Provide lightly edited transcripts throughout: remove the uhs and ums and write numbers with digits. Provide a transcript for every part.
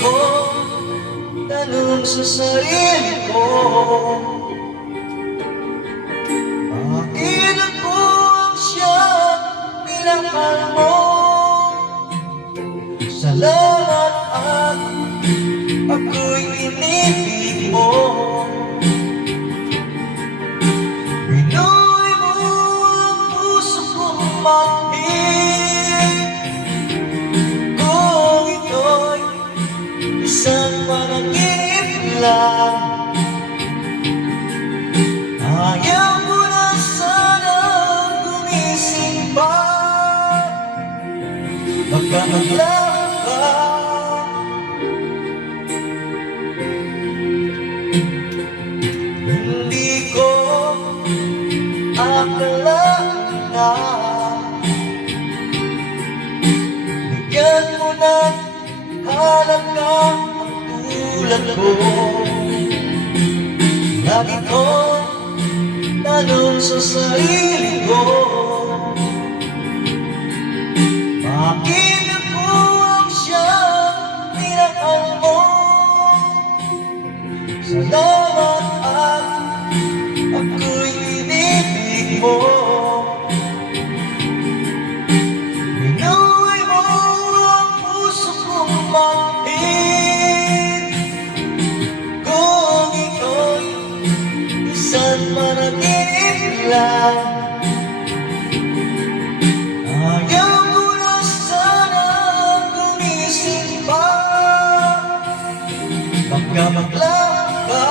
ko tanong sa sarili ko, bakit ako ang siyang minahal mo? Salamat at ako'y inibig mo. Binuhay mo ang puso kong mahit. Kung ito'y isang panaginip lang, ayaw ko na sanang gumising pa. Baka maglaho ka, hindi ko akalain na bigyan mo ng halaga ang tulad ko. Lagi ko tanong sa sarili ko, bakit ako ang siyang minahal mo? Salamat at ako'y inibig mo. Binuhay mo ang puso kong mahit. Kung ito'y isang panaginip lang, ayaw ko na sanang gumising pa. Baka maglaho ka,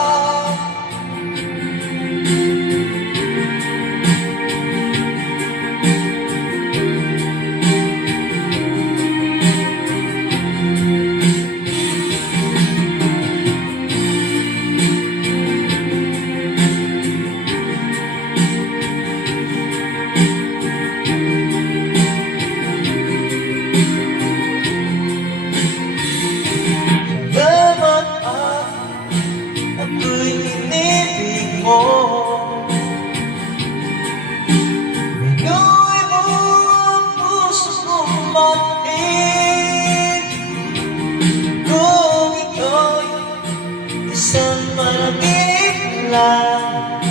salamat at ako'y inibig mo. Binuhay mo ang puso kong mahit. Kung ito'y isang panaginip lang,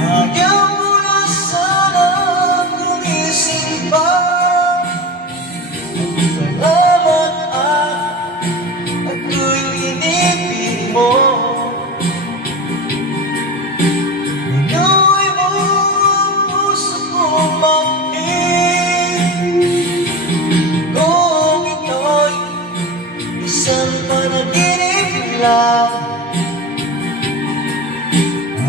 ayaw mo na sanang gumising pa. Salamat at ako'y inibig mo. Binuhay mo ang puso kong mahit. Kung ito'y isang panaginip lang,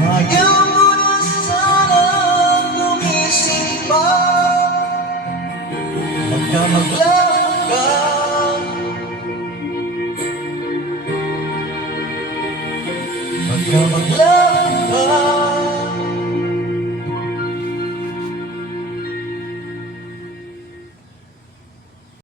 ayaw mo na sanang gumising pa. Baka maglaho ka, baka maglaho ka.